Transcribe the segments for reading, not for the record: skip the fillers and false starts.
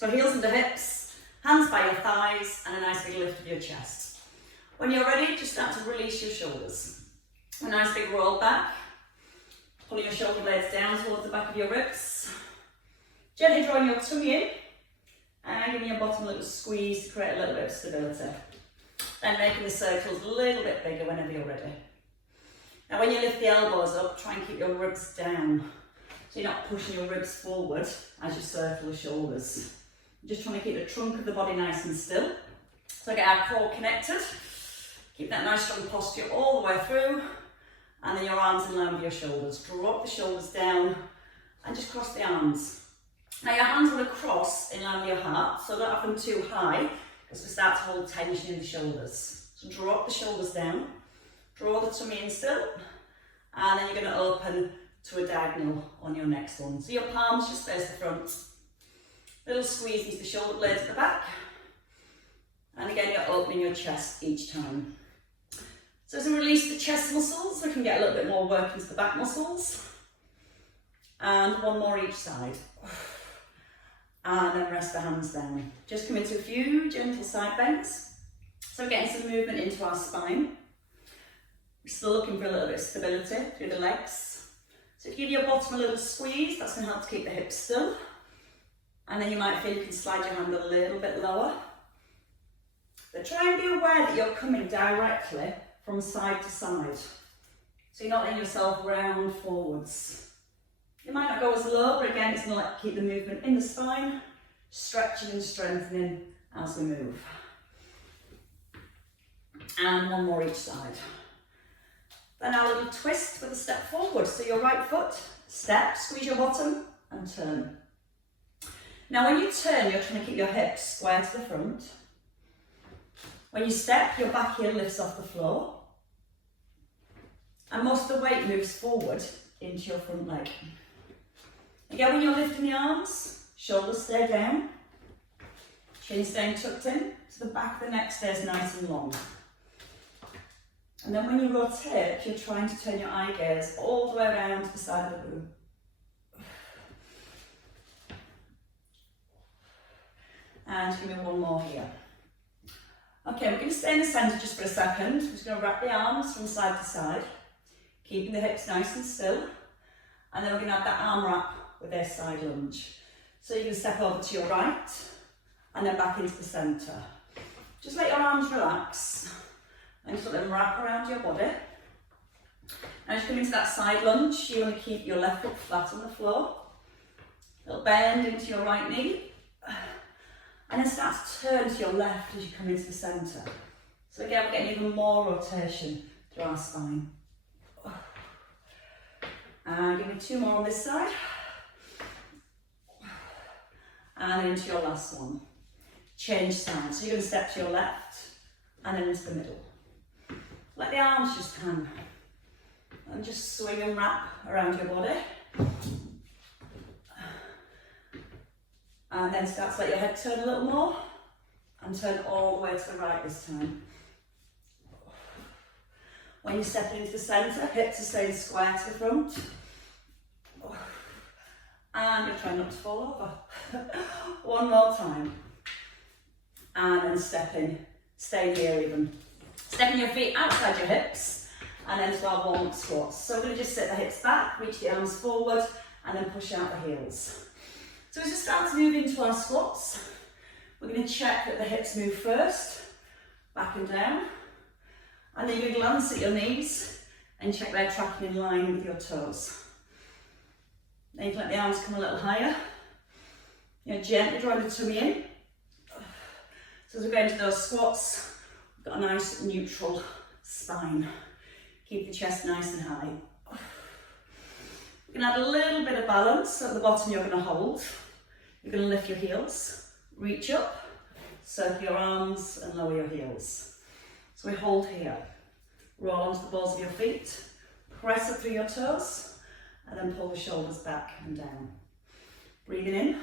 So heels under hips, hands by your thighs, and a nice big lift of your chest. When you're ready, just start to release your shoulders. A nice big roll back, pulling your shoulder blades down towards the back of your ribs. Gently drawing your tummy in, and giving your bottom a little squeeze to create a little bit of stability. Then making the circles a little bit bigger whenever you're ready. Now when you lift the elbows up, try and keep your ribs down. So you're not pushing your ribs forward as you circle the shoulders. You're just trying to keep the trunk of the body nice and still. So get our core connected. Keep that nice strong posture all the way through. And then your arms in line with your shoulders. Drop the shoulders down and just cross the arms. Now your hands will cross in line with your heart, so don't have them too high because we start to hold tension in the shoulders. So drop the shoulders down, draw the tummy in still, and then you're going to open to a diagonal on your next one. So your palms just face the front. Little squeeze into the shoulder blades at the back. And again, you're opening your chest each time. So as we release the chest muscles, we can get a little bit more work into the back muscles. And one more each side. And then rest the hands down. Just come into a few gentle side bends. So we're getting some movement into our spine. We're still looking for a little bit of stability through the legs. So if you give your bottom a little squeeze, that's going to help to keep the hips still. And then you might feel you can slide your hand a little bit lower. But try and be aware that you're coming directly from side to side. So you're not letting yourself round forwards. You might not go as low, but again, it's going to keep the movement in the spine, stretching and strengthening as we move. And one more each side. Then our little twist with a step forward. So your right foot, step, squeeze your bottom and turn. Now when you turn, you're trying to keep your hips square to the front. When you step, your back heel lifts off the floor. And most of the weight moves forward into your front leg. Again, when you're lifting the arms, shoulders stay down, chin staying tucked in, so the back of the neck stays nice and long. And then when you rotate, you're trying to turn your eye gaze all the way around to the side of the room. And give me one more here. Okay, we're going to stay in the centre just for a second. We're just going to wrap the arms from side to side, keeping the hips nice and still. And then we're going to have that arm wrap with their side lunge. So you're going to step over to your right and then back into the centre. Just let your arms relax and just let them wrap around your body. And as you come into that side lunge, you want to keep your left foot flat on the floor. A little bend into your right knee. And then start to turn to your left as you come into the centre. So again, we're getting even more rotation through our spine. And give me two more on this side. And into your last one. Change sides. So you're going to step to your left and then into the middle. Let the arms just hang. And just swing and wrap around your body. And then start to let your head turn a little more. And turn all the way to the right this time. When you step into the centre, hips are staying square to the front. And you're trying not to fall over. One more time. And then stepping, stay here even. Stepping your feet outside your hips and then to our warm-up squats. So we're going to just sit the hips back, reach the arms forward and then push out the heels. So as we start to move into our squats, we're going to check that the hips move first, back and down. And then you're going to glance at your knees and check they're tracking in line with your toes. Then you can let the arms come a little higher. You're gently drawing the tummy in. So as we go into those squats, we've got a nice neutral spine. Keep the chest nice and high. We're going to add a little bit of balance. So at the bottom you're going to hold. You're going to lift your heels, reach up, circle your arms and lower your heels. So we hold here. Roll onto the balls of your feet, press up through your toes, and then pull the shoulders back and down. Breathing in,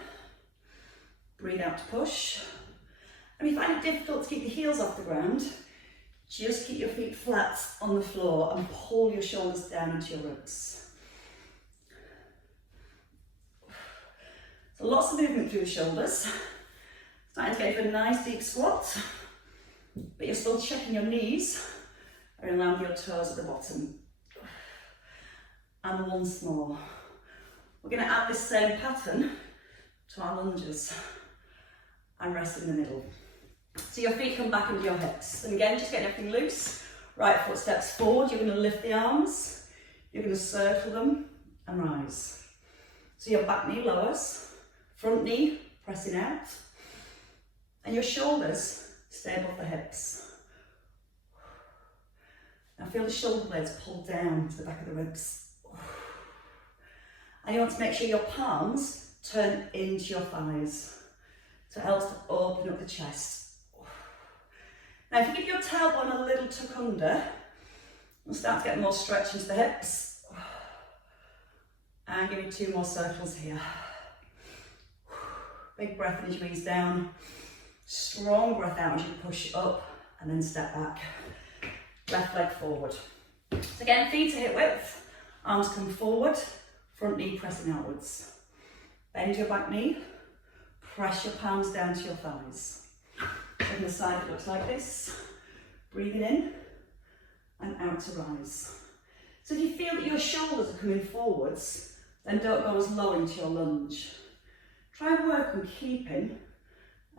breathe out to push. And if you find it difficult to keep the heels off the ground, just keep your feet flat on the floor and pull your shoulders down into your ribs. So lots of movement through the shoulders. Starting to get into a nice deep squat, but you're still checking your knees are in line with your toes at the bottom. And once more. We're going to add this same pattern to our lunges and rest in the middle. So your feet come back into your hips. And again, just getting everything loose. Right foot steps forward. You're going to lift the arms. You're going to circle them and rise. So your back knee lowers, front knee pressing out, and your shoulders stay above the hips. Now feel the shoulder blades pull down to the back of the ribs. And you want to make sure your palms turn into your thighs. So it helps to open up the chest. Now if you give your tailbone a little tuck under, we'll start to get more stretch into the hips. And give me 2 more circles here. Big breath in as you ease down. Strong breath out as you push up and then step back. Left leg forward. So again, feet to hip width, arms come forward, front knee pressing outwards. Bend your back knee, press your palms down to your thighs. From the side it looks like this. Breathing in and out to rise. So if you feel that your shoulders are coming forwards, then don't go as low into your lunge. Try and work on keeping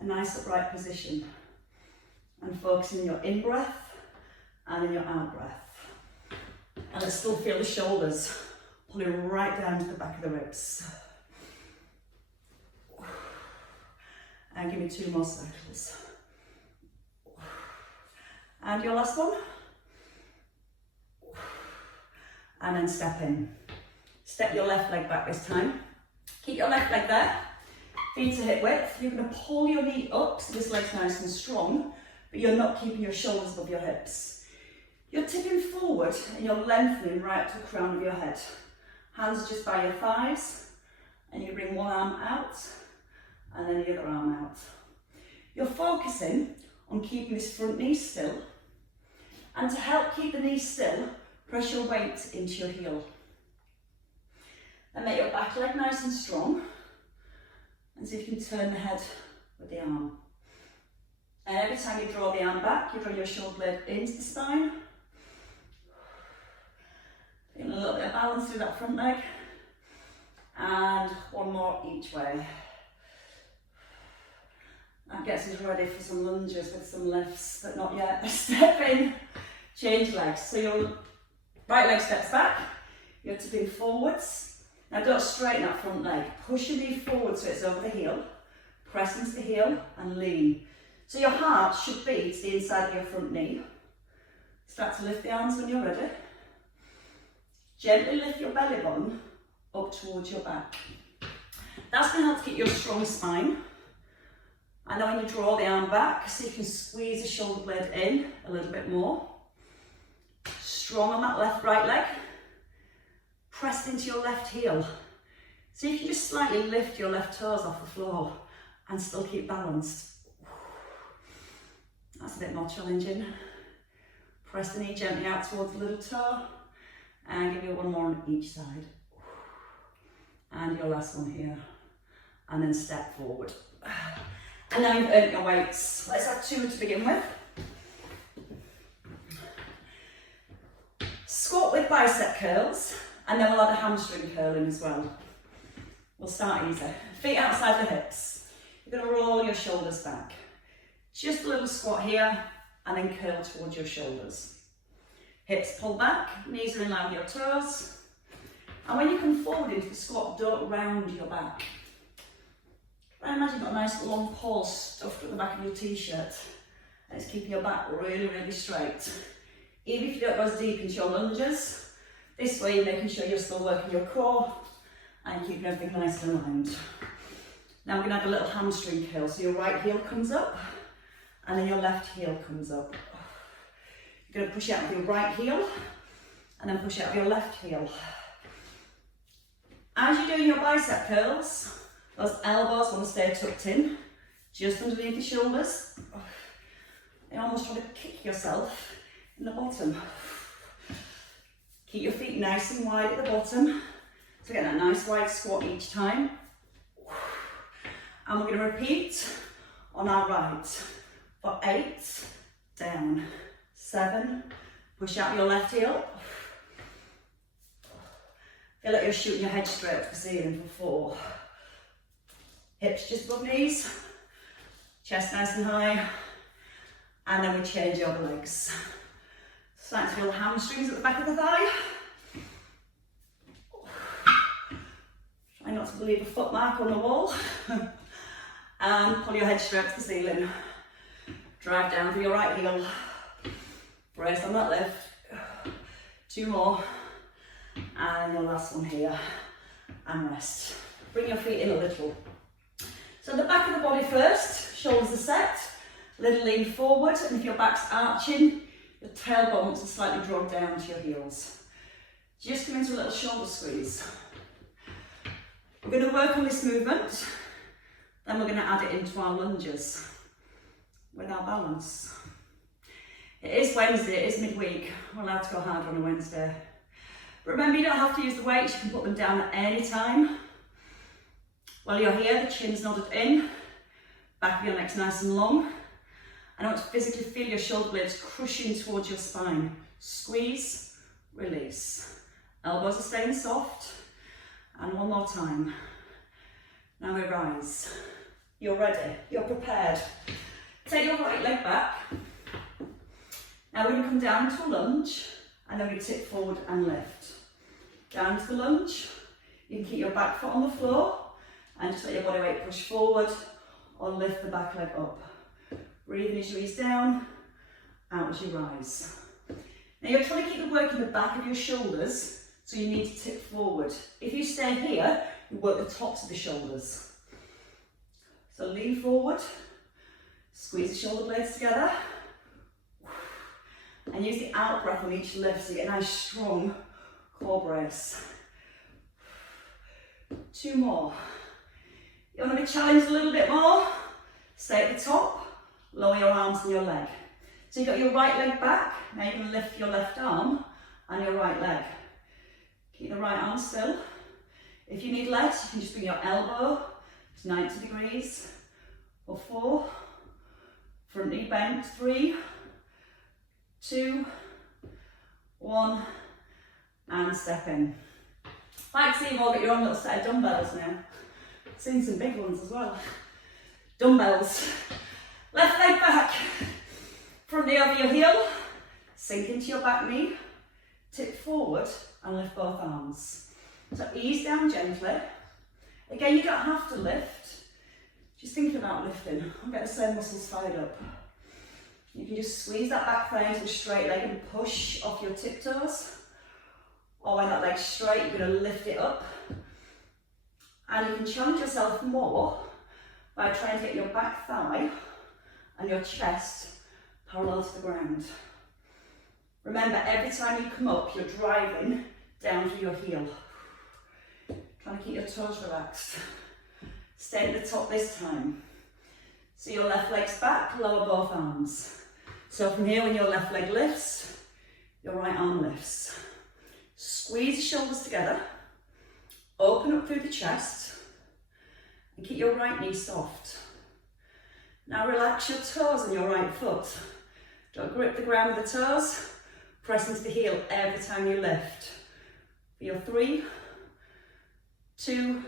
a nice upright position and focusing your in breath and in your out breath. And I still feel the shoulders pulling right down to the back of the ribs. And give me 2 more circles. And your last one. And then step in. Step your left leg back this time. Keep your left leg there. Feet to hip width. You're going to pull your knee up so this leg's nice and strong, but you're not keeping your shoulders above your hips. You're tipping forward and you're lengthening right up to the crown of your head. Hands are just by your thighs, and you bring one arm out and then the other arm out. You're focusing on keeping this front knee still, and to help keep the knee still, press your weight into your heel. And make your back leg nice and strong. And see if you can turn the head with the arm. And every time you draw the arm back, you draw your shoulder blade into the spine. Getting a little bit of balance through that front leg. And 1 more each way. That gets us ready for some lunges with some lifts, but not yet. Step in, change legs. So your right leg steps back, you're tipping forwards. Now don't straighten that front leg. Push your knee forward so it's over the heel. Press into the heel and lean. So your heart should be to the inside of your front knee. Start to lift the arms when you're ready. Gently lift your belly button up towards your back. That's going to help to keep your strong spine. And then when you draw the arm back, see if you can squeeze the shoulder blade in a little bit more. Strong on that right leg. Press into your left heel. See if you can just slightly lift your left toes off the floor and still keep balanced. That's a bit more challenging. Press the knee gently out towards the little toe and give you 1 more on each side. And your last one here. And then step forward. And now you've earned your weights. Let's have 2 to begin with. Squat with bicep curls. And then we'll add a hamstring curl in as well. We'll start easy. Feet outside the hips. You're going to roll your shoulders back. Just a little squat here, and then curl towards your shoulders. Hips pull back, knees are in line with your toes. And when you come forward into the squat, don't round your back. I imagine you've got a nice long pole stuffed at the back of your t-shirt. And it's keeping your back really, really straight. Even if you don't go as deep into your lunges, this way you're making sure you're still working your core and keeping everything nice and aligned. Now we're going to add a little hamstring curl. So your right heel comes up and then your left heel comes up. You're going to push out with your right heel and then push out with your left heel. As you're doing your bicep curls, those elbows want to stay tucked in, just underneath the shoulders. You almost want to kick yourself in the bottom. Keep your feet nice and wide at the bottom. So get that nice wide squat each time. And we're going to repeat on our right. For 8, down, 7, push out your left heel. Feel like you're shooting your head straight to the ceiling for 4. Hips just above knees, chest nice and high, and then we change over legs. Start to feel the hamstrings at the back of the thigh. Try not to leave a foot mark on the wall. And pull your head straight to the ceiling. Drive down for your right heel. Brace on that lift. 2 more. And your last one here. And rest. Bring your feet in a little. So the back of the body first. Shoulders are set. Little lean forward. And if your back's arching, your tailbone wants to slightly drop down to your heels. Just come into a little shoulder squeeze. We're going to work on this movement. Then we're going to add it into our lunges with our balance. It is Wednesday, it is midweek. We're allowed to go hard on a Wednesday. But remember, you don't have to use the weights, you can put them down at any time. While you're here, the chin's nodded in, back of your neck's nice and long. I want to physically feel your shoulder blades crushing towards your spine. Squeeze, release. Elbows are staying soft. And one more time. Now we rise. You're ready, you're prepared. Take your right leg back. Now we're going to come down to a lunge, and then we tip forward and lift. Down to the lunge. You can keep your back foot on the floor, and just let your body weight push forward, or lift the back leg up. Breathing as you ease down, out as you rise. Now you're trying to keep the work in the back of your shoulders, so you need to tip forward. If you stay here, you work the tops of the shoulders. So lean forward, squeeze the shoulder blades together, and use the out breath on each lift so you get a nice strong core brace. 2 more. You want to be challenged a little bit more? Stay at the top, lower your arms and your leg. So you've got your right leg back, now you're going to lift your left arm and your right leg. Keep the right arm still. If you need less, you can just bring your elbow to 90 degrees, or 4, front knee bent, 3, 2, 1, and step in. Like to see you've all got your own little set of dumbbells now. Seen some big ones as well. Dumbbells. Left leg back, front knee over your heel, sink into your back knee, tip forward and lift both arms. So ease down gently. Again, you don't have to lift. Just thinking about lifting. I'll get the same muscles fired up. You can just squeeze that back thigh into a straight leg and push off your tiptoes. Or when that leg's straight, you're going to lift it up. And you can challenge yourself more by trying to get your back thigh and your chest parallel to the ground. Remember, every time you come up, you're driving down to your heel. Trying to keep your toes relaxed. Stay at the top this time. So your left leg's back, lower both arms. So from here, when your left leg lifts, your right arm lifts. Squeeze the shoulders together. Open up through the chest. And keep your right knee soft. Now relax your toes on your right foot. Don't grip the ground with the toes. Press into the heel every time you lift. For your 3, 2,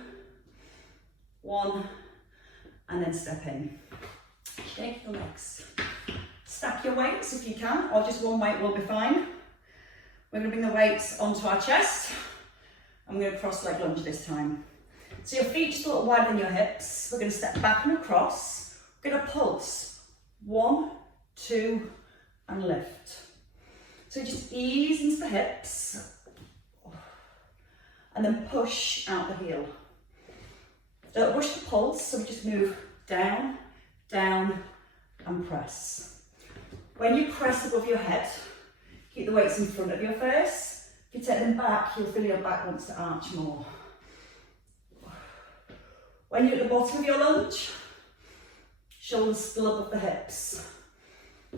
1, and then step in. Shake your legs. Stack your weights if you can, or just one weight will be fine. We're going to bring the weights onto our chest. I'm going to cross leg lunge this time. So your feet just a little wider than your hips. We're going to step back and across. We're going to pulse. 1, 2, and lift. So just ease into the hips. And then push out the heel. Don't rush the pulse, so we just move down, down, and press. When you press above your head, keep the weights in front of your face. If you take them back, you'll feel your back wants to arch more. When you're at the bottom of your lunge, shoulders still above the hips.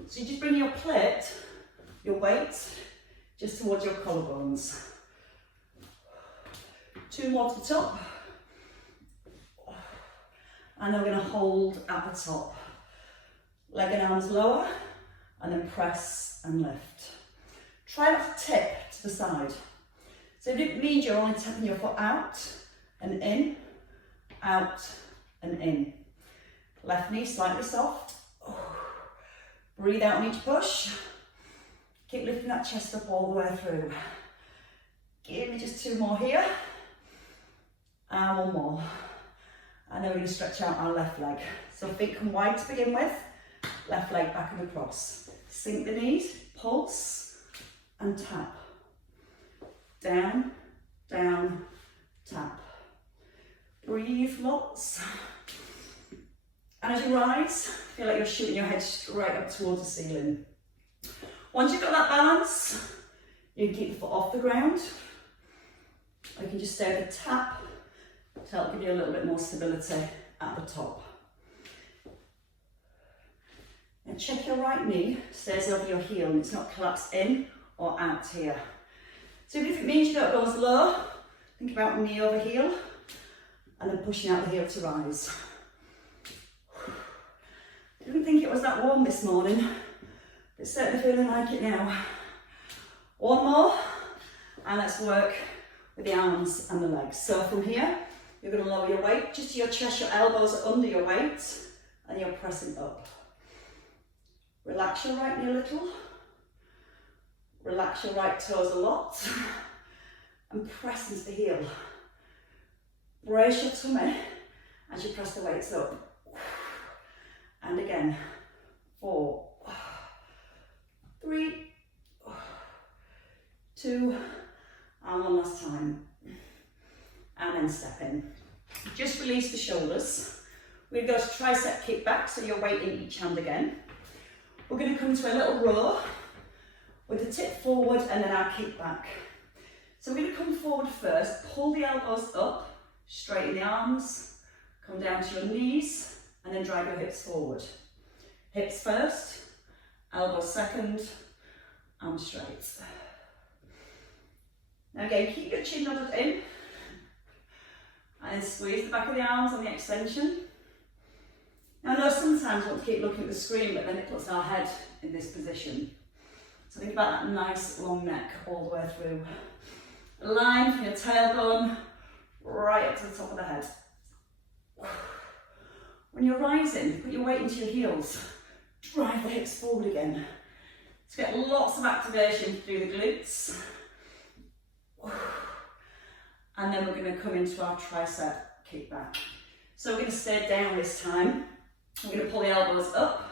So you just bring your plate, your weight, just towards your collarbones. 2 more to the top. And then we're going to hold at the top. Leg and arms lower, and then press and lift. Try not to tip to the side. So if it means you're only tapping your foot out and in, out and in. Left knee slightly soft. Breathe out on each push. Keep lifting that chest up all the way through. Give me just 2 more here. And 1 more. And then we're going to stretch out our left leg. So feet come wide to begin with. Left leg back and across. Sink the knees, pulse, and tap. Down, down, tap. Breathe lots. And as you rise, feel like you're shooting your head straight up towards the ceiling. Once you've got that balance, you can keep the foot off the ground. Or you can just stay with the tap to help give you a little bit more stability at the top. And check your right knee stays over your heel and it's not collapsed in or out here. So if it means you don't go as low, think about knee over heel and then pushing out the heel to rise. Didn't think it was that warm this morning. It's certainly feeling like it now. 1 more, and let's work with the arms and the legs. So from here, you're going to lower your weight just to your chest, your elbows are under your weight, and you're pressing up. Relax your right knee a little. Relax your right toes a lot. And press into the heel. Brace your tummy as you press the weights up. And again, 4, 3, 2, and 1 last time. And then step in. Just release the shoulders. We're going to go to tricep kick back, so your weight in each hand again. We're going to come to a little row with the tip forward and then our kick back. So we're going to come forward first, pull the elbows up, straighten the arms, come down to your knees, and then drive your hips forward. Hips first, elbows second, arms straight. Now again, keep your chin nodded in, and then squeeze the back of the arms on the extension. Now I know sometimes we want to keep looking at the screen, but then it puts our head in this position. So think about that nice long neck all the way through. A line from your tailbone right up to the top of the head. When you're rising, put your weight into your heels. Drive the hips forward again. To get lots of activation through the glutes. And then we're going to come into our tricep kick back. So we're going to stay down this time. We're going to pull the elbows up.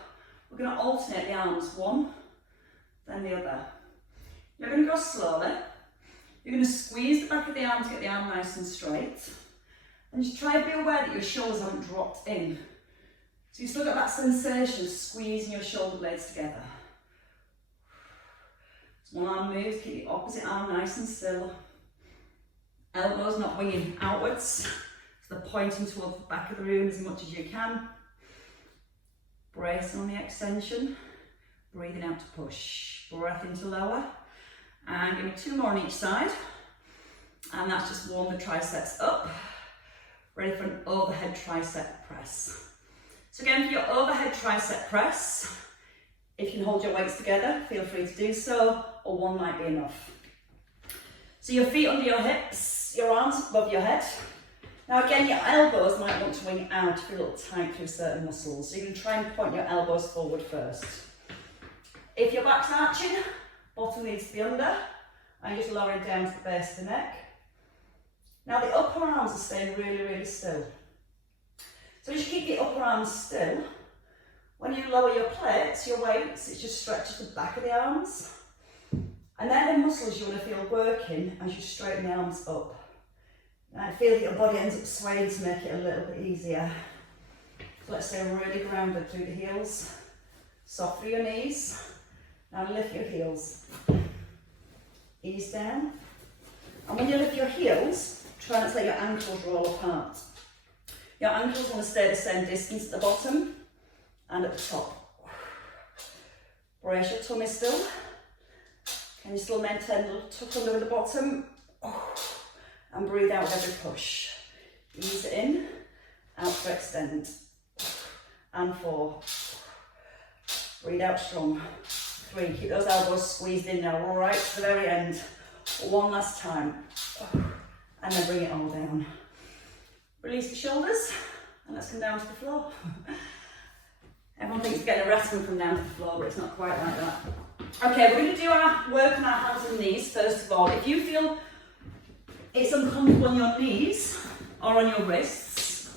We're going to alternate the arms, one, then the other. You're going to go slowly. You're going to squeeze the back of the arm to get the arm nice and straight. And just try and be aware that your shoulders haven't dropped in. So you've still got that sensation of squeezing your shoulder blades together. As one arm moves, keep the opposite arm nice and still. Elbows not winging outwards. So they're pointing towards the back of the room as much as you can. Brace on the extension. Breathing out to push. Breath into lower. And give me 2 more on each side. And that's just warm the triceps up. Ready for an overhead tricep press. So again, for your overhead tricep press, if you can hold your weights together, feel free to do so, or one might be enough. So your feet under your hips, your arms above your head. Now again, your elbows might want to wing out if you're a little tight through certain muscles. So you can try and point your elbows forward first. If your back's arching, bottom needs to be under, and just lower it down to the base of the neck. Now the upper arms are staying really, really still. So as you keep the upper arms still, when you lower your plates, your weights, it just stretches the back of the arms. And they're the muscles you want to feel working as you straighten the arms up. Now I feel that your body ends up swaying to make it a little bit easier. So let's stay really grounded through the heels. Soft through your knees. Now lift your heels. Ease down. And when you lift your heels, try not to let your ankles roll apart. Your ankles want to stay the same distance at the bottom and at the top. Brace your tummy still. Can you still maintain a little tuck under at the bottom? And breathe out with every push. Ease it in, out to extend. And 4. Breathe out strong. 3, keep those elbows squeezed in now, right to the very end. 1 last time. And then bring it all down. Release the shoulders, and let's come down to the floor. Everyone thinks getting a rest and come down to the floor, but it's not quite like that. Okay, we're going to do our work on our hands and knees first of all. If you feel it's uncomfortable on your knees or on your wrists,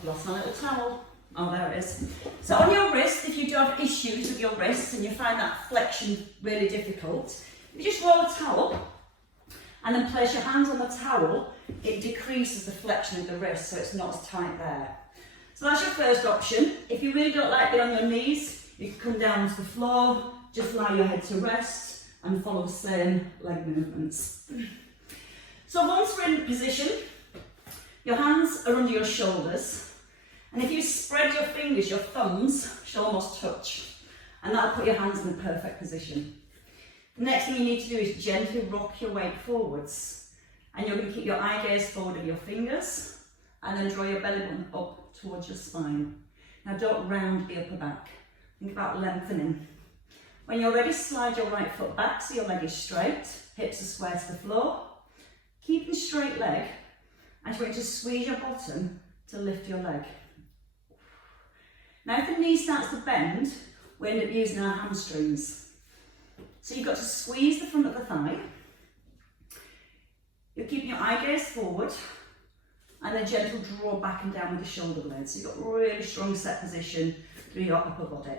I've lost my little towel. Oh, there it is. So on your wrist, if you do have issues with your wrists and you find that flexion really difficult, you just roll a towel and then place your hands on the towel. It decreases the flexion of the wrist, so it's not as tight there. So that's your first option. If you really don't like it on your knees, you can come down to the floor, just allow your head to rest and follow the same leg movements. So once we're in position, your hands are under your shoulders. And if you spread your fingers, your thumbs should almost touch. And that'll put your hands in the perfect position. The next thing you need to do is gently rock your weight forwards. And you're going to keep your eye gaze forward with your fingers. And then draw your belly button up towards your spine. Now don't round the upper back. Think about lengthening. When you're ready, slide your right foot back so your leg is straight. Hips are square to the floor. Keeping straight leg. And you're going to squeeze your bottom to lift your leg. Now if the knee starts to bend, we end up using our hamstrings. So you've got to squeeze the front of the thigh. You're keeping your eye gaze forward and then gentle draw back and down with the shoulder blades. So you've got really strong set position through your upper body.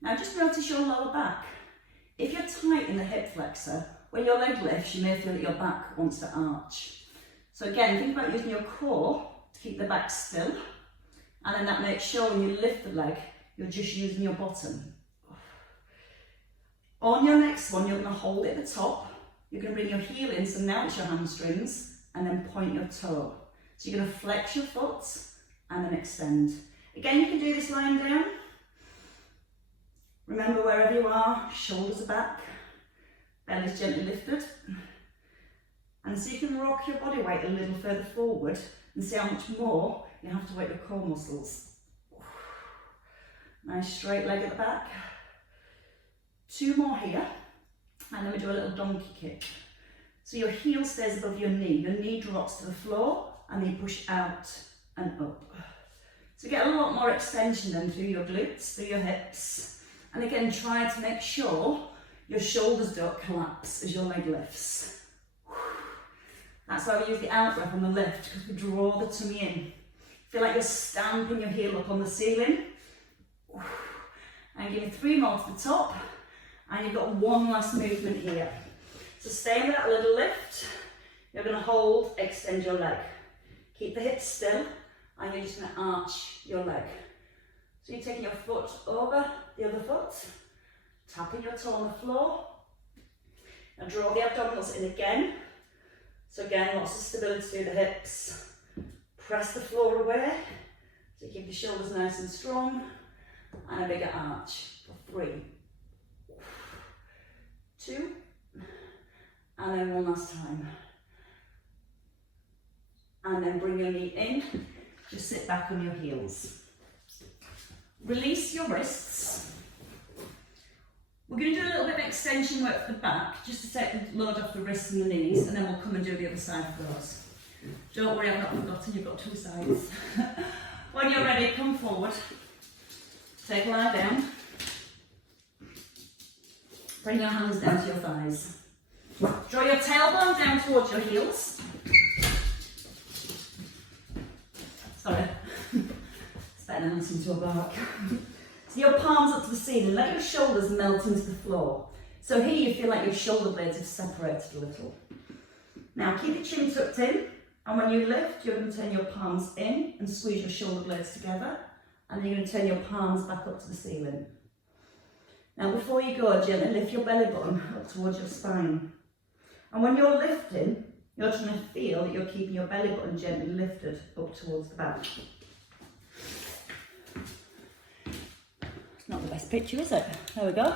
Now just notice your lower back. If you're tight in the hip flexor, when your leg lifts, you may feel that your back wants to arch. So again, think about using your core to keep the back still. And then that makes sure when you lift the leg, you're just using your bottom. On your next one, you're going to hold it at the top. You're going to bring your heel in, so now it's your hamstrings, and then point your toe. So you're going to flex your foot and then extend. Again, you can do this lying down. Remember wherever you are, shoulders are back, belly's gently lifted. And so you can rock your body weight a little further forward and see how much more you have to work your core muscles. Nice straight leg at the back. 2 more here, and then we do a little donkey kick. So your heel stays above your knee drops to the floor, and then you push out and up. So get a lot more extension then through your glutes, through your hips. And again, try to make sure your shoulders don't collapse as your leg lifts. That's why we use the out breath on the lift, because we draw the tummy in. Feel like you're stamping your heel up on the ceiling. And give me 3 more to the top. And you've got 1 last movement here. So stay with that little lift. You're going to hold, extend your leg. Keep the hips still, and you're just going to arch your leg. So you're taking your foot over the other foot, tapping your toe on the floor. Now draw the abdominals in again. So again, lots of stability through the hips. Press the floor away. So keep the shoulders nice and strong. And a bigger arch for 3, 2, and then 1 last time. And then bring your knee in, just sit back on your heels. Release your wrists. We're going to do a little bit of extension work for the back, just to take the load off the wrists and the knees, and then we'll come and do the other side for us. Don't worry, I've not forgotten, you've got 2 sides. When you're ready, come forward. Take a lie down. Bring your hands down to your thighs. Draw your tailbone down towards your heels. Sorry. It's better than listening to a bark. So your palms up to the ceiling. Let your shoulders melt into the floor. So here you feel like your shoulder blades have separated a little. Now keep your chin tucked in. And when you lift, you're going to turn your palms in and squeeze your shoulder blades together. And then you're going to turn your palms back up to the ceiling. Now before you go, gently lift your belly button up towards your spine. And when you're lifting, you're trying to feel that you're keeping your belly button gently lifted up towards the back. It's not the best picture, is it? There we go.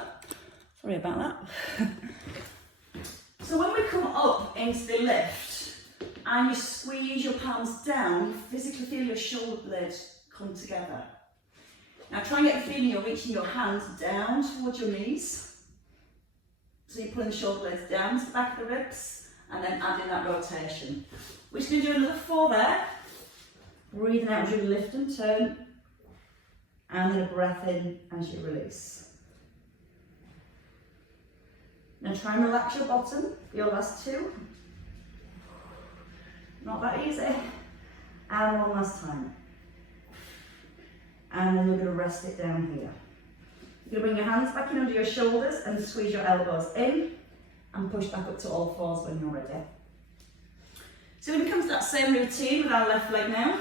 Sorry about that. So when we come up into the lift and you squeeze your palms down, you physically feel your shoulder blades come together. Now try and get the feeling you're reaching your hands down towards your knees. So you're pulling the shoulder blades down to the back of the ribs and then adding that rotation. We're just going to do another 4 there. Breathing out as you lift and turn. And then a breath in as you release. Now try and relax your bottom for your last 2. Not that easy. And one last time. And then you're going to rest it down here. You're going to bring your hands back in under your shoulders and squeeze your elbows in and push back up to all 4s when you're ready. So when it comes to that same routine with our left leg now,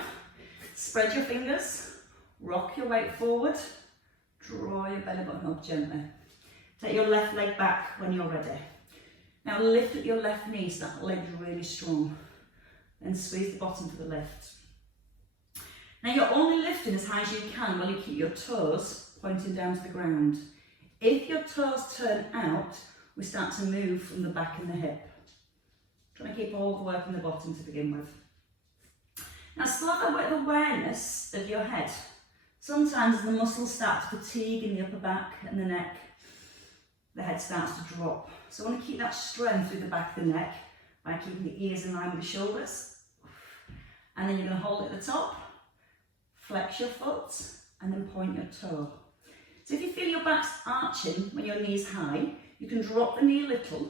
spread your fingers, rock your weight forward, draw your belly button up gently. Take your left leg back when you're ready. Now lift at your left knee so that leg's really strong. Then squeeze the bottom for the lift. Now you're only lifting as high as you can while you keep your toes pointing down to the ground. If your toes turn out, we start to move from the back and the hip. Trying to keep all the work in the bottom to begin with. Now still have a bit of awareness of your head. Sometimes the muscles start to fatigue in the upper back and the neck. The head starts to drop. So I want to keep that strength through the back of the neck by keeping the ears in line with the shoulders. And then you're going to hold it at the top, flex your foot, and then point your toe. So if you feel your back's arching when your knee's high, you can drop the knee a little.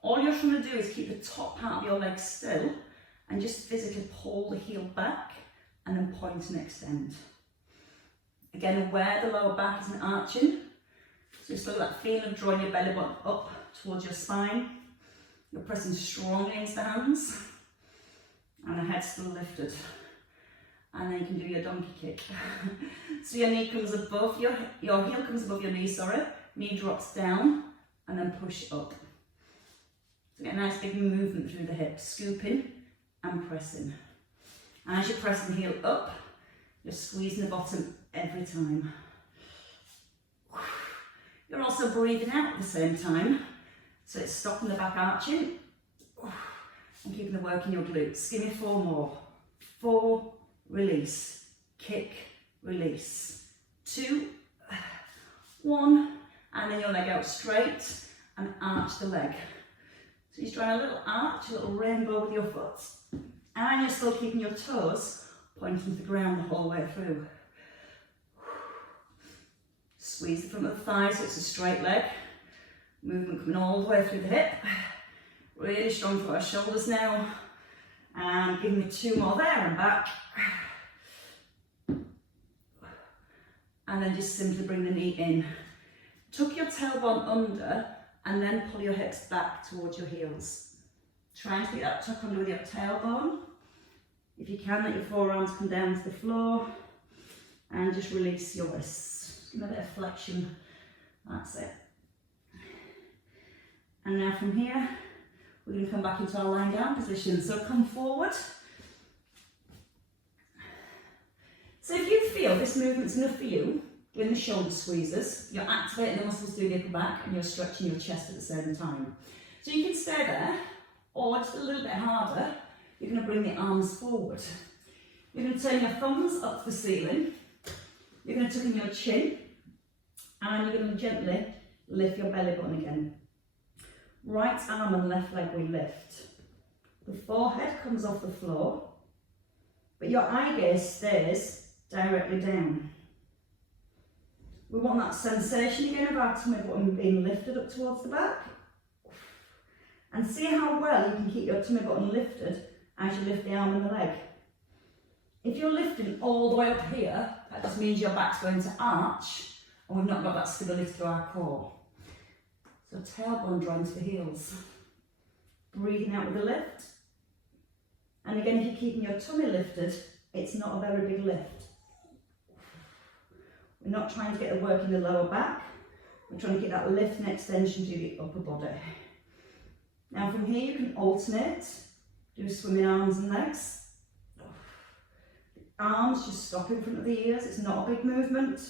All you're trying to do is keep the top part of your leg still and just physically pull the heel back and then point and extend. Again, aware the lower back isn't arching. So just look at that feeling of drawing your belly button up towards your spine. You're pressing strongly into the hands and the head's still lifted. And then you can do your donkey kick. So your knee comes above, your heel comes above your knee, knee drops down and then push up. So get a nice big movement through the hips, scooping and pressing. And as you're pressing the heel up, you're squeezing the bottom every time. You're also breathing out at the same time, so it's stopping the back arching and keeping the work in your glutes. Give me 4 more. 4, release, kick, release. 2, 1, and then your leg out straight and arch the leg. So you're trying a little arch, a little rainbow with your foot, and you're still keeping your toes pointing to the ground the whole way through. Squeeze the front of the thigh so it's a straight leg. Movement coming all the way through the hip. Really strong for our shoulders now. And give me 2 more there and back. And then just simply bring the knee in. Tuck your tailbone under and then pull your hips back towards your heels. Try to get that tuck under with your tailbone. If you can, let your forearms come down to the floor and just release your wrists. Give a bit of flexion. That's it. And now from here, we're going to come back into our lying down position. So come forward. So if you feel this movement's enough for you, doing the shoulder squeezes, you're activating the muscles through the upper back and you're stretching your chest at the same time. So you can stay there, or just a little bit harder, you're going to bring the arms forward. You're going to turn your thumbs up to the ceiling. You're going to tuck in your chin, and you're going to gently lift your belly button again. Right arm and left leg we lift. The forehead comes off the floor, but your eye gaze stays directly down. We want that sensation again of our tummy button being lifted up towards the back. And see how well you can keep your tummy button lifted as you lift the arm and the leg. If you're lifting all the way up here, that just means your back's going to arch and we've not got that stability through our core. So tailbone drawing to the heels. Breathing out with the lift. And again, if you're keeping your tummy lifted, it's not a very big lift. We're not trying to get the work in the lower back. We're trying to get that lift and extension to the upper body. Now from here you can alternate, do swimming arms and legs. The arms just stop in front of the ears, it's not a big movement.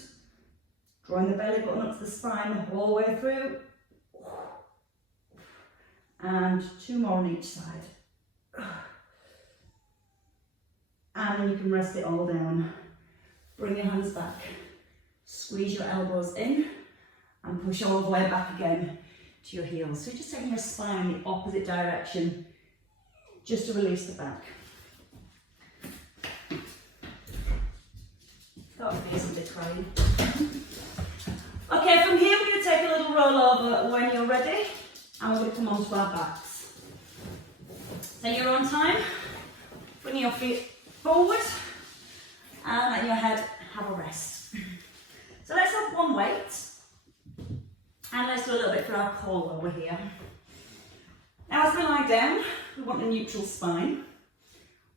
Drawing the belly button up to the spine the whole way through. And 2 more on each side. And then you can rest it all down. Bring your hands back. Squeeze your elbows in and push all the way back again to your heels. So just taking your spine in the opposite direction just to release the back. Got a face in between. Okay, from here we're going to take a little roll over when you're ready, and we're going to come onto our backs. Take your own time, bring your feet forward, and let your head have a rest. So let's have one weight, and let's do a little bit for our core over here. Now as we lie down, we want a neutral spine.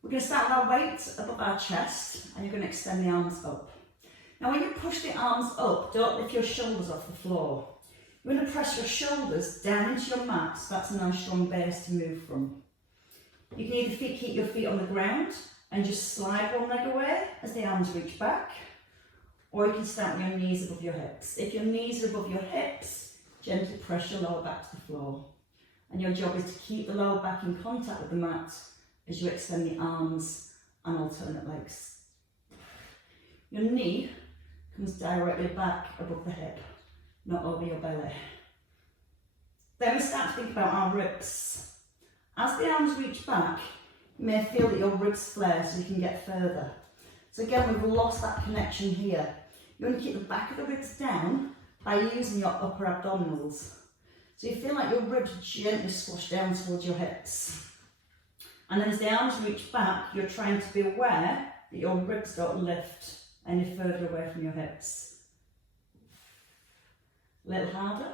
We're going to start with our weight above our chest, and you're going to extend the arms up. Now when you push the arms up, don't lift your shoulders off the floor. You're going to press your shoulders down into your mat, so that's a nice strong base to move from. You can either keep your feet on the ground and just slide one leg away as the arms reach back, or you can start with your knees above your hips. If your knees are above your hips, gently press your lower back to the floor. And your job is to keep the lower back in contact with the mat as you extend the arms and alternate legs. Your knee comes directly back above the hip, not over your belly. Then we start to think about our ribs. As the arms reach back, you may feel that your ribs flare so you can get further. So again, we've lost that connection here. You want to keep the back of the ribs down by using your upper abdominals. So you feel like your ribs gently squash down towards your hips. And then as the arms reach back, you're trying to be aware that your ribs don't lift any further away from your hips. A little harder.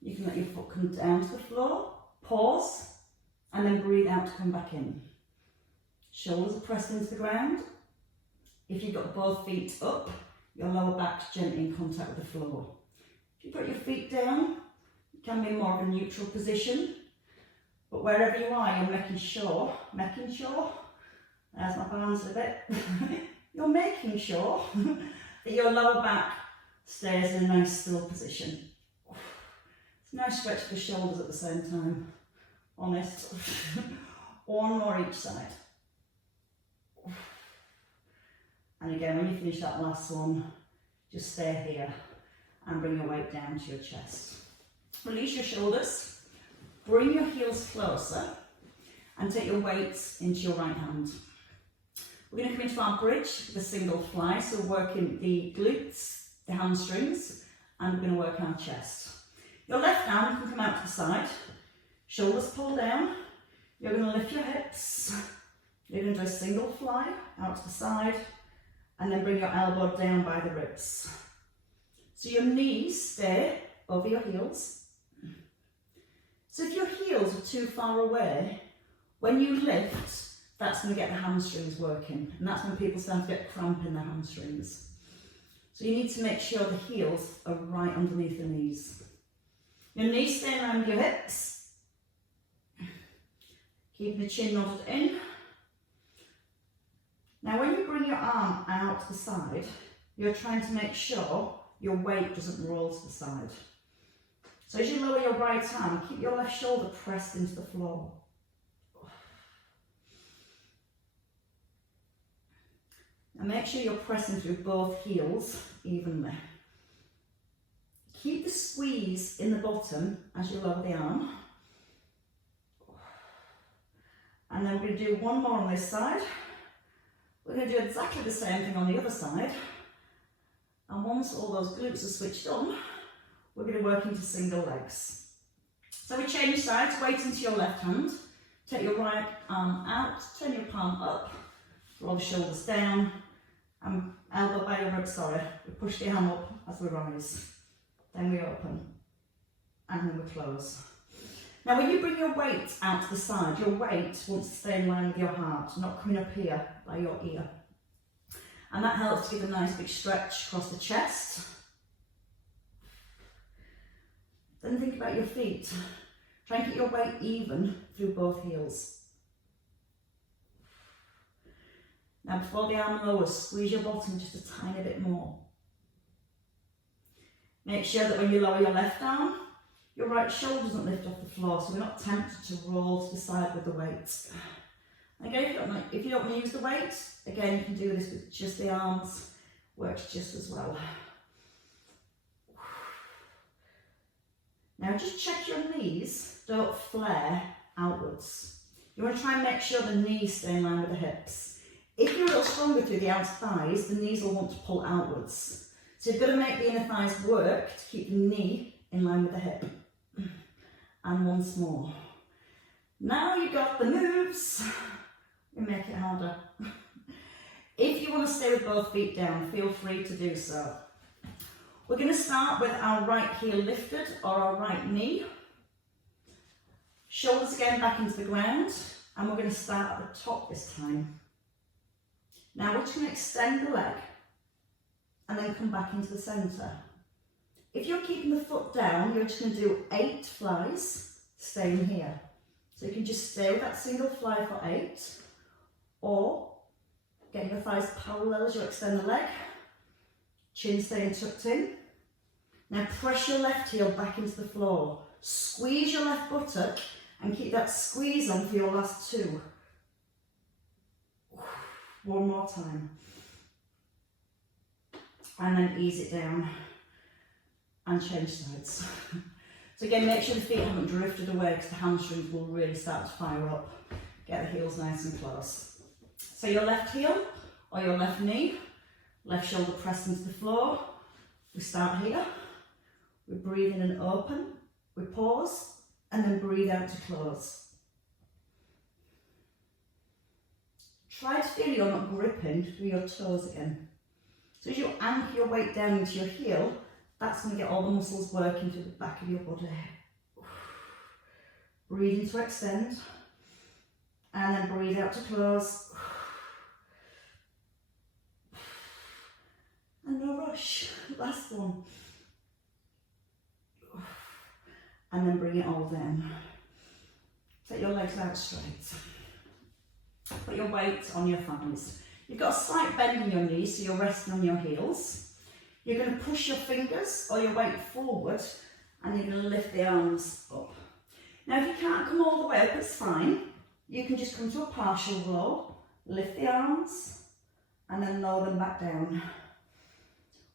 You can let your foot come down to the floor, pause, and then breathe out to come back in. Shoulders are pressed into the ground. If you've got both feet up, your lower back's gently in contact with the floor. If you put your feet down, it can be more of a neutral position, but wherever you are, you're making sure, there's my balance a bit, you're making sure that your lower back stays in a nice still position. It's a nice stretch for the shoulders at the same time, honest. One more each side. And again, when you finish that last one, just stay here and bring your weight down to your chest. Release your shoulders, bring your heels closer, and take your weights into your right hand. We're going to come into our bridge with a single fly, so working the glutes, the hamstrings, and we're going to work our chest. Your left arm can come out to the side, shoulders pull down, you're going to lift your hips, you're going to do a single fly out to the side, and then bring your elbow down by the ribs. So your knees stay over your heels. So if your heels are too far away, when you lift, that's going to get the hamstrings working, and that's when people start to get cramp in their hamstrings. So you need to make sure the heels are right underneath the knees. Your knees stay around your hips. Keeping the chin nodded in. Now when you bring your arm out to the side, you're trying to make sure your weight doesn't roll to the side. So as you lower your right arm, keep your left shoulder pressed into the floor. And make sure you're pressing through both heels evenly. Keep the squeeze in the bottom as you lower the arm. And then we're going to do one more on this side. We're going to do exactly the same thing on the other side. And once all those glutes are switched on, we're going to work into single legs. So we change sides, weight into your left hand, take your right arm out, turn your palm up, roll the shoulders down, and elbow by your rib, we push the arm up as we rise. Then we open, and then we close. Now when you bring your weight out to the side, your weight wants to stay in line with your heart, not coming up here by your ear. And that helps to give a nice big stretch across the chest. Then think about your feet. Try and keep your weight even through both heels. Now before the arm lowers, squeeze your bottom just a tiny bit more. Make sure that when you lower your left arm, your right shoulder doesn't lift off the floor, so we're not tempted to roll to the side with the weight. Again, if you don't want to use the weight, again you can do this with just the arms, works just as well. Now just check your knees don't flare outwards. You want to try and make sure the knees stay in line with the hips. If you're a little stronger through the outer thighs, the knees will want to pull outwards. So you've got to make the inner thighs work to keep the knee in line with the hip. And once more. Now you've got the moves. We make it harder. If you want to stay with both feet down, feel free to do so. We're going to start with our right heel lifted or our right knee. Shoulders again back into the ground, and we're going to start at the top this time. Now we're just going to extend the leg and then come back into the centre. If you're keeping the foot down, you're just going to do 8 flies, staying here. So you can just stay with that single fly for 8, or getting the thighs parallel as you extend the leg, chin staying tucked in. Now press your left heel back into the floor, squeeze your left buttock and keep that squeeze on for your last 2. One more time. And then ease it down and change sides. So again, make sure the feet haven't drifted away because the hamstrings will really start to fire up. Get the heels nice and close. So your left heel or your left knee, left shoulder pressed into the floor. We start here. We breathe in and open. We pause and then breathe out to close. Try to feel you're not gripping through your toes again. So as you anchor your weight down into your heel, that's going to get all the muscles working to the back of your body. Breathe in to extend, and then breathe out to close. And no rush, last one. And then bring it all down. Take your legs out straight. Put your weight on your thighs. You've got a slight bend in your knees, so you're resting on your heels. You're going to push your fingers or your weight forward, and you're going to lift the arms up. Now if you can't come all the way up, it's fine. You can just come to a partial roll, lift the arms, and then lower them back down.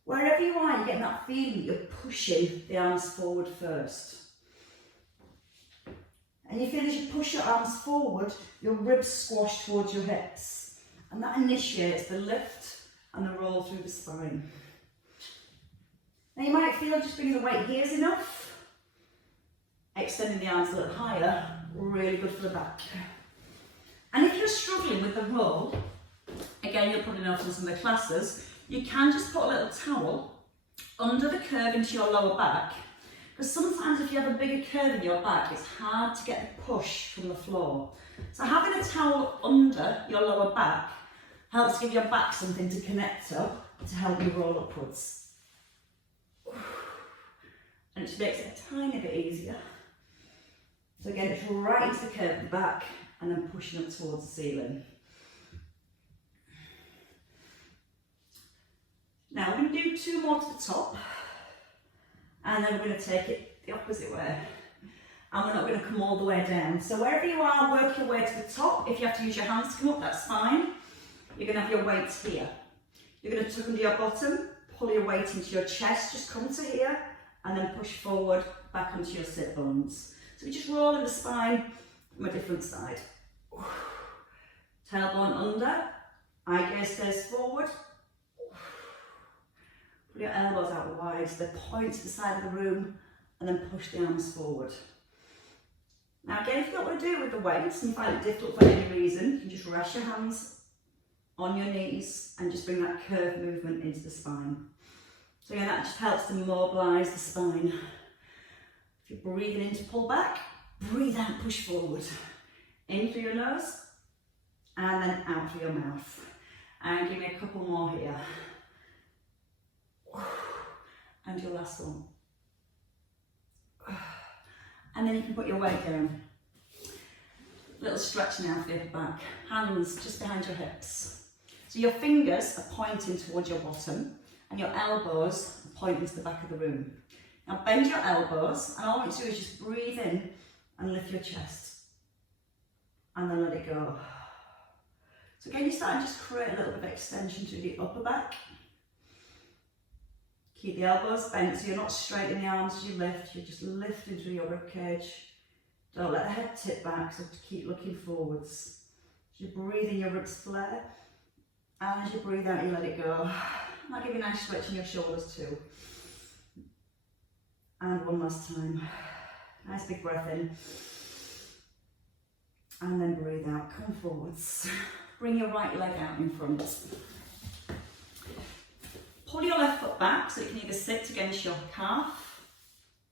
Wherever you are, you're getting that feeling you're pushing the arms forward first. And you feel as you push your arms forward, your ribs squash towards your hips. And that initiates the lift and the roll through the spine. Now you might feel just bringing the weight here is enough. Extending the arms a little higher, really good for the back. And if you're struggling with the roll, again you'll probably know from some of the classes, you can just put a little towel under the curve into your lower back. Because sometimes if you have a bigger curve in your back, it's hard to get the push from the floor. So having a towel under your lower back helps give your back something to connect up to help you roll upwards. And it just makes it a tiny bit easier. So again, it's right into the curve at the back and then pushing up towards the ceiling. Now we're going to do 2 more to the top. And then we're going to take it the opposite way. And we're not going to come all the way down. So wherever you are, work your way to the top. If you have to use your hands to come up, that's fine. You're going to have your weights here. You're going to tuck under your bottom, pull your weight into your chest, just come to here, and then push forward back onto your sit bones. So we just roll in the spine from a different side. Tailbone under, eye gaze stays forward. Put your elbows out wide, so they point to the side of the room, and then push the arms forward. Now again, if you don't want to do it with the weights and you find it difficult for any reason, you can just rest your hands on your knees and just bring that curved movement into the spine. So again, that just helps to mobilise the spine. If you're breathing in to pull back, breathe out, push forward. In through your nose, and then out through your mouth. And give me a couple more here. And your last one. And then you can put your weight down. Little stretch now for the upper back. Hands just behind your hips. So your fingers are pointing towards your bottom and your elbows are pointing to the back of the room. Now bend your elbows, and all I want you to do is just breathe in and lift your chest. And then let it go. So again, you start to just create a little bit of extension through the upper back. Keep the elbows bent so you're not straight in the arms as you lift, you're just lifting through your ribcage. Don't let the head tip back, so keep looking forwards. As you breathe in, your ribs flare, and as you breathe out, you let it go. I'll give you a nice stretch in your shoulders too. And one last time. Nice big breath in. And then breathe out, come forwards. Bring your right leg out in front. Pull your left foot back so you can either sit against your calf,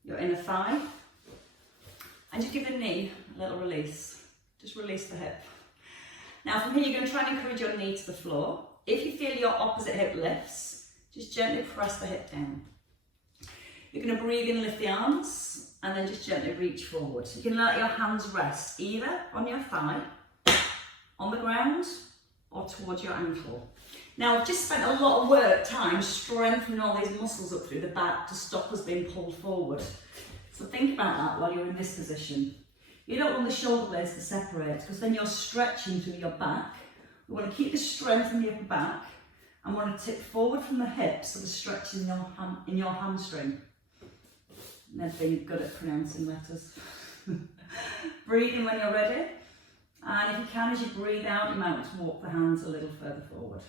your inner thigh, and just give the knee a little release. Just release the hip. Now from here you're going to try and encourage your knee to the floor. If you feel your opposite hip lifts, just gently press the hip down. You're going to breathe in, lift the arms, and then just gently reach forward. You can let your hands rest either on your thigh, on the ground, or towards your ankle. Now I've just spent a lot of time strengthening all these muscles up through the back to stop us being pulled forward. So think about that while you're in this position. You don't want the shoulder blades to separate because then you're stretching through your back. We want to keep the strength in the upper back and want to tip forward from the hips so the stretch in your hamstring. Never been good at pronouncing letters. Breathe in when you're ready. And if you can, as you breathe out, you might want to walk the hands a little further forward.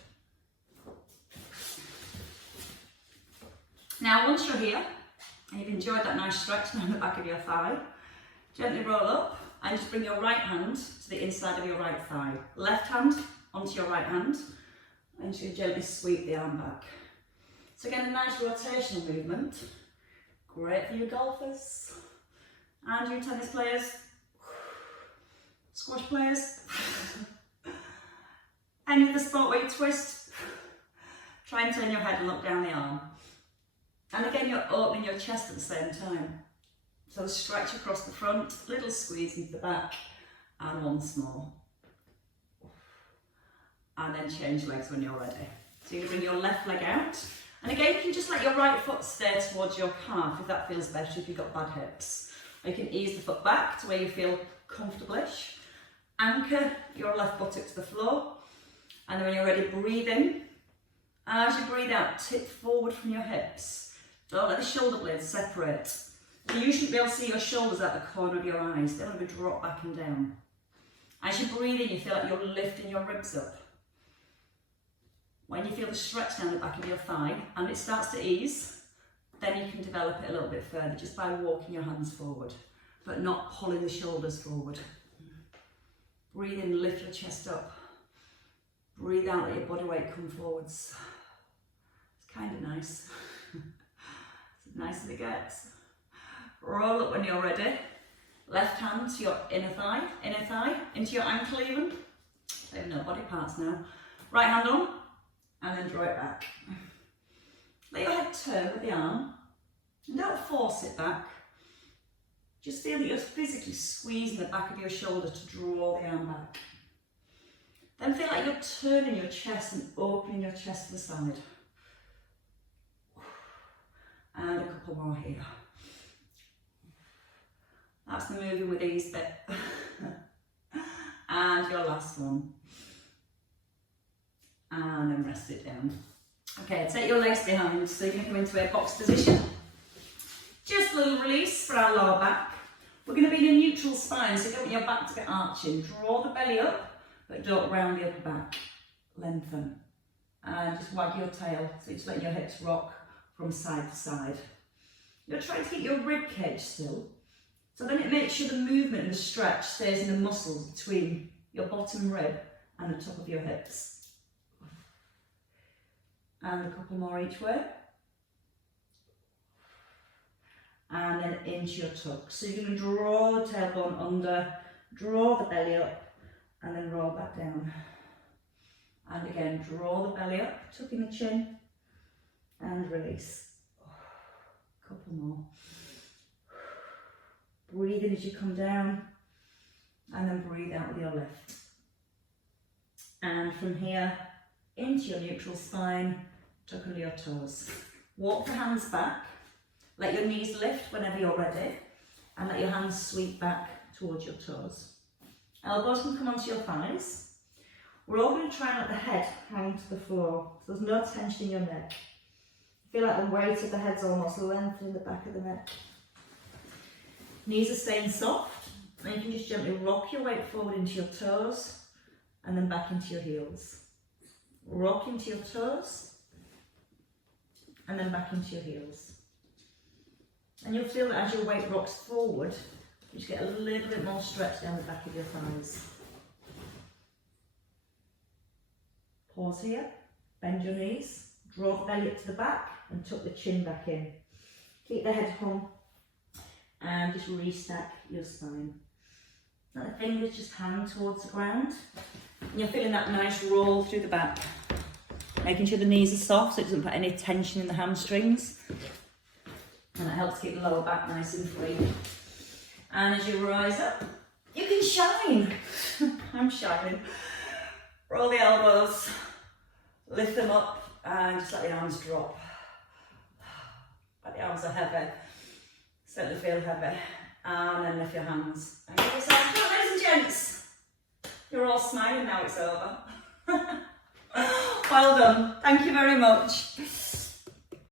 Now, once you're here, and you've enjoyed that nice stretch down the back of your thigh, gently roll up and just bring your right hand to the inside of your right thigh. Left hand onto your right hand, and you gently sweep the arm back. So again, a nice rotational movement. Great for you golfers, and you tennis players, squash players, any other sport where you twist, try and turn your head and look down the arm. And again, you're opening your chest at the same time. So stretch across the front, little squeeze into the back, and once more. And then change legs when you're ready. So you're going to bring your left leg out. And again, you can just let your right foot stay towards your calf if that feels better, if you've got bad hips. Or you can ease the foot back to where you feel comfortable-ish. Anchor your left buttock to the floor. And then when you're ready, breathe in. And as you breathe out, tip forward from your hips. Don't let the shoulder blades separate. You shouldn't be able to see your shoulders at the corner of your eyes. They want to be dropped back and down. As you breathe in, you feel like you're lifting your ribs up. When you feel the stretch down the back of your thigh and it starts to ease, then you can develop it a little bit further just by walking your hands forward, but not pulling the shoulders forward. Breathe in, lift your chest up. Breathe out, let your body weight come forwards. It's kind of nice. It's as nice as it gets. Roll up when you're ready. Left hand to your inner thigh, into your ankle even. I have no body parts now. Right hand on, and then draw it back. Let your head turn with the arm. And don't force it back. Just feel that you're physically squeezing the back of your shoulder to draw the arm back. Then feel like you're turning your chest and opening your chest to the side. And a couple more here. That's the moving with ease bit. And your last one. And then rest it down. Okay, take your legs behind so you can come into a box position. Just a little release for our lower back. We're going to be in a neutral spine, so you don't want your back to be arching. Draw the belly up, but don't round the upper back. Lengthen. And just wag your tail, so just let your hips rock from side to side. You're trying to keep your rib cage still, so then it makes sure the movement and the stretch stays in the muscles between your bottom rib and the top of your hips. And a couple more each way. And then into your tuck. So you're going to draw the tailbone under, draw the belly up, and then roll back down. And again, draw the belly up, tuck in the chin, and release. Couple more. Breathe in as you come down, and then breathe out with your lift. And from here, into your neutral spine, tuck under your toes. Walk the hands back, let your knees lift whenever you're ready, and let your hands sweep back towards your toes. Elbows can come onto your thighs. We're all going to try and let the head hang to the floor, so there's no tension in your neck. Feel like the weight of the head's almost lengthening the back of the neck. Knees are staying soft, and you can just gently rock your weight forward into your toes and then back into your heels. Rock into your toes and then back into your heels. And you'll feel that as your weight rocks forward, you just get a little bit more stretch down the back of your thighs. Pause here, bend your knees, draw the belly up to the back and tuck the chin back in. Keep the head hung and just restack your spine. Let the fingers just hang towards the ground. And you're feeling that nice roll through the back. Making sure the knees are soft so it doesn't put any tension in the hamstrings. And it helps keep the lower back nice and free. And as you rise up, you can shine. I'm shining. Roll the elbows, lift them up and just let the arms drop. But the arms are heavy. Certainly feel heavy. And then lift your hands. And give yourself a clap, ladies and gents. You're all smiling now it's over. Well done. Thank you very much.